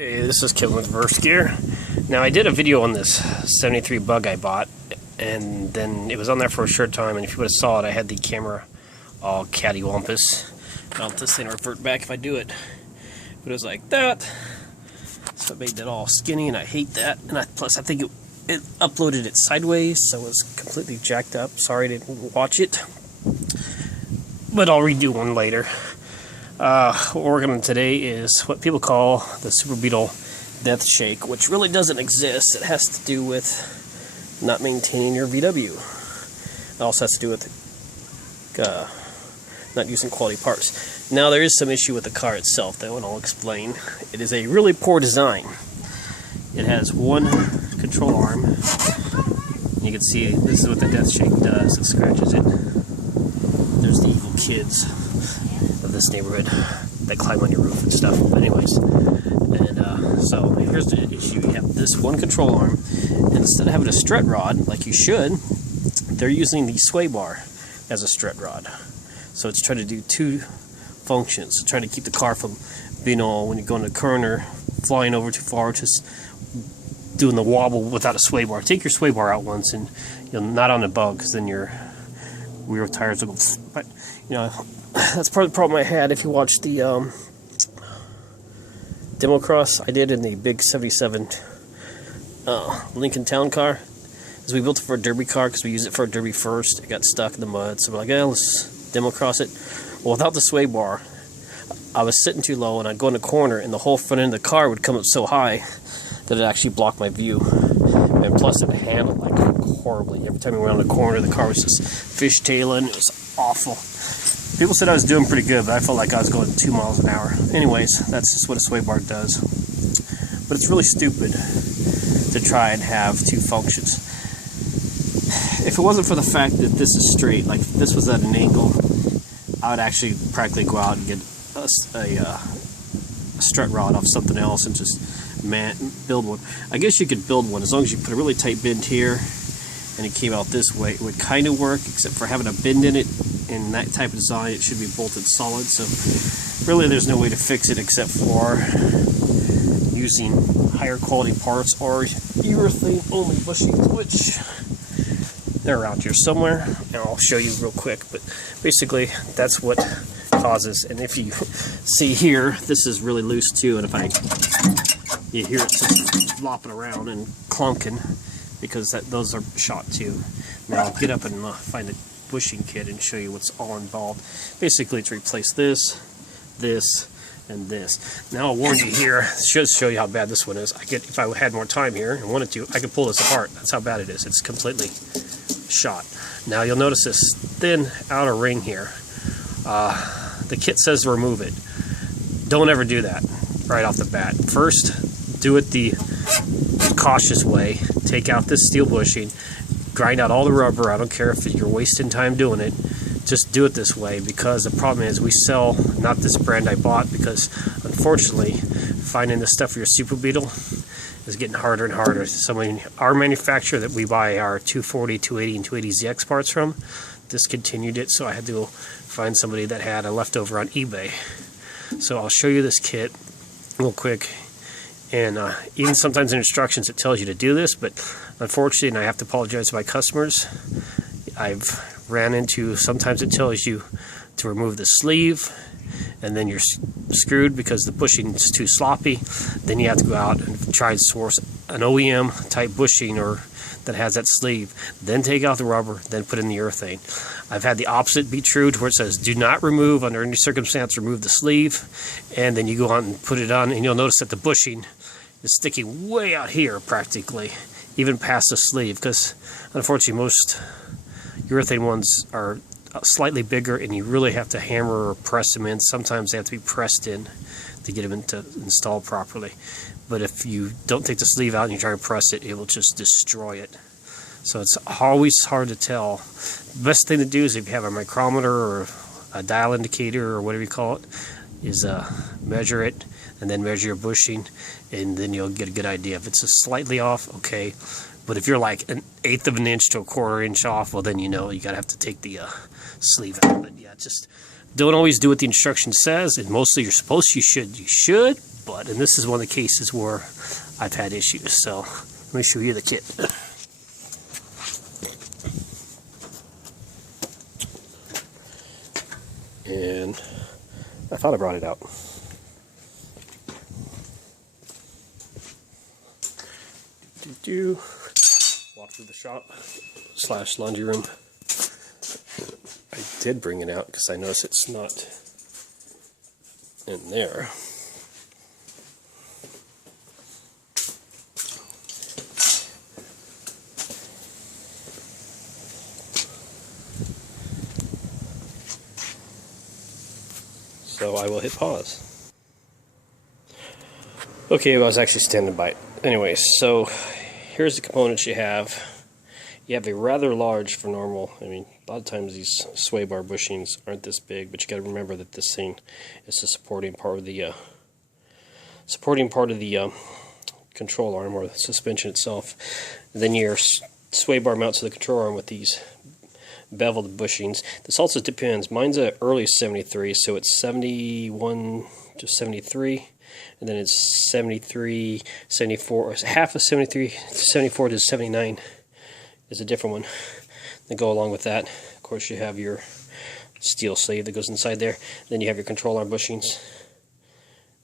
Hey, this is Kevin with Verse Gear. Now, I did a video on this 73 bug I bought, and then it was on there for a short time, and if you would have saw it, I had the camera all cattywampus. I'll this thing revert back if I do it. But it was like that. So I made that all skinny, and I hate that. And plus, I think it uploaded it sideways, so it was completely jacked up. Sorry I didn't watch it. But I'll redo one later. What we're working on today is what people call the Super Beetle Death Shake, which really doesn't exist. It has to do with not maintaining your VW. It also has to do with not using quality parts. Now, there is some issue with the car itself, though, and I'll explain. It is a really poor design. It has one control arm. You can see this is what the Death Shake does. It scratches it. There's the evil kids of this neighborhood that climb on your roof and stuff. But anyways, and so here's the issue. You have this one control arm, and instead of having a strut rod like you should, they're using the sway bar as a strut rod. So it's trying to do two functions. It's trying to keep the car from being all, when you go in the corner, flying over too far, just doing the wobble without a sway bar. Take your sway bar out once, and you'll not on the bug, because then your rear tires will go. But you know, that's part of the problem I had. If you watch the demo cross I did in the big 77 Lincoln Town car, is we built it for a derby car because we used it for a derby first. It got stuck in the mud, so we're like, yeah, let's demo cross it. Well, without the sway bar, I was sitting too low, and I'd go in the corner, and the whole front end of the car would come up so high that it actually blocked my view. And plus, it handled like horribly. Every time we went on the corner, the car was just fishtailing. It was awful. People said I was doing pretty good, but I felt like I was going 2 miles an hour. Anyways, that's just what a sway bar does. But it's really stupid to try and have two functions. If it wasn't for the fact that this is straight, like if this was at an angle, I would actually practically go out and get a strut rod off something else and just build one. I guess you could build one as long as you put a really tight bend here and it came out this way. It would kind of work, except for having a bend in it. In that type of design, it should be bolted solid, so really there's no way to fix it except for using higher quality parts or urethane only bushings, which they're around here somewhere, and I'll show you real quick. But basically, that's what causes. And if you see here, this is really loose too, and if you hear it just flopping around and clunking, because those are shot too. Now I'll get up and find a bushing kit and show you what's all involved. Basically, to replace this, and this. Now I'll warn you here, just show you how bad this one is. If I had more time here and wanted to, I could pull this apart. That's how bad it is. It's completely shot. Now you'll notice this thin outer ring here. The kit says to remove it. Don't ever do that right off the bat. First, do it the cautious way. Take out this steel bushing, grind out all the rubber. I don't care if you're wasting time doing it. Just do it this way, because the problem is we sell not this brand I bought, because unfortunately finding this stuff for your Super Beetle is getting harder and harder. Our manufacturer that we buy our 240, 280, and 280ZX parts from discontinued it, so I had to go find somebody that had a leftover on eBay. So I'll show you this kit real quick. And even sometimes in instructions it tells you to do this, but unfortunately, and I have to apologize to my customers, I've ran into, sometimes it tells you to remove the sleeve, and then you're screwed because the bushing is too sloppy. Then you have to go out and try and source an OEM type bushing or that has that sleeve, then take out the rubber, then put in the urethane. I've had the opposite be true, to where it says do not remove, under any circumstance, remove the sleeve, and then you go on and put it on, and you'll notice that the bushing is sticking way out here practically, even past the sleeve, because unfortunately most urethane ones are slightly bigger, and you really have to hammer or press them in. Sometimes they have to be pressed in to get them to install properly. But if you don't take the sleeve out and you try to press it, it will just destroy it. So it's always hard to tell. The best thing to do is, if you have a micrometer or a dial indicator or whatever you call it, is measure it and then measure your bushing, and then you'll get a good idea. If it's slightly off, okay. But if you're like 1/8 of an inch to 1/4 inch off, well, then you know you gotta have to take the sleeve out. But yeah, just don't always do what the instruction says, and mostly you should But, and this is one of the cases where I've had issues, so let me show you the kit. And I thought I brought it out. Walk through the shop / laundry room. I did bring it out because I noticed it's not in there. So I will hit pause. Okay, well, I was actually standing by it. Anyway, so here's the components you have. You have a rather large for normal. I mean, a lot of times these sway bar bushings aren't this big, but you got to remember that this thing is the supporting part of the control arm or the suspension itself. And then your sway bar mounts to the control arm with these beveled bushings. This also depends. Mine's a early 73, so it's 71 to 73, and then it's 73, 74, half of 73 to 74 to 79 is a different one that go along with that. Of course, you have your steel sleeve that goes inside there. Then you have your control arm bushings.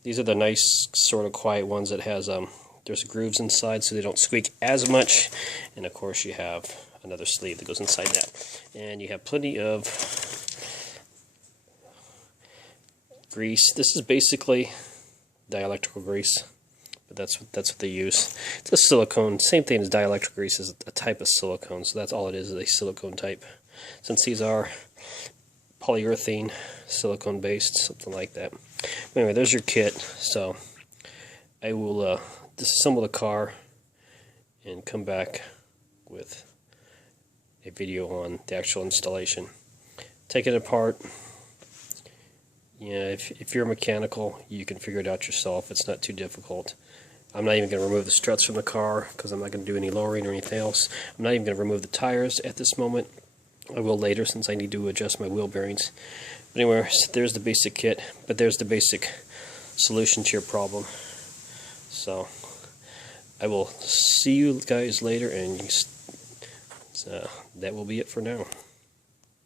These are the nice, sort of quiet ones that has there's grooves inside so they don't squeak as much. And of course, you have another sleeve that goes inside that. And you have plenty of grease. This is basically dielectrical grease, but that's what they use. It's a silicone, same thing as dielectric grease, is a type of silicone, so that's all it is a silicone type. Since these are polyurethane, silicone based, something like that. Anyway, there's your kit. So I will disassemble the car and come back with a video on the actual installation. Take it apart. Yeah, if you're mechanical, you can figure it out yourself. It's not too difficult. I'm not even going to remove the struts from the car because I'm not going to do any lowering or anything else. I'm not even going to remove the tires at this moment. I will later since I need to adjust my wheel bearings. But anyway, so there's the basic kit, but there's the basic solution to your problem. So I will see you guys later, and that will be it for now.